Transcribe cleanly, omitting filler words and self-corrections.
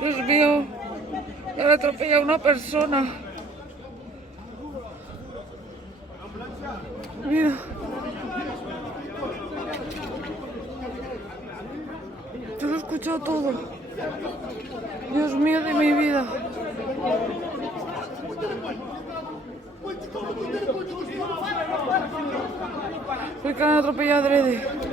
Dios mío, ya me atropella a una persona. Mira. Yo lo he escuchado todo. Dios mío de mi vida. Fue que han atropellado adrede.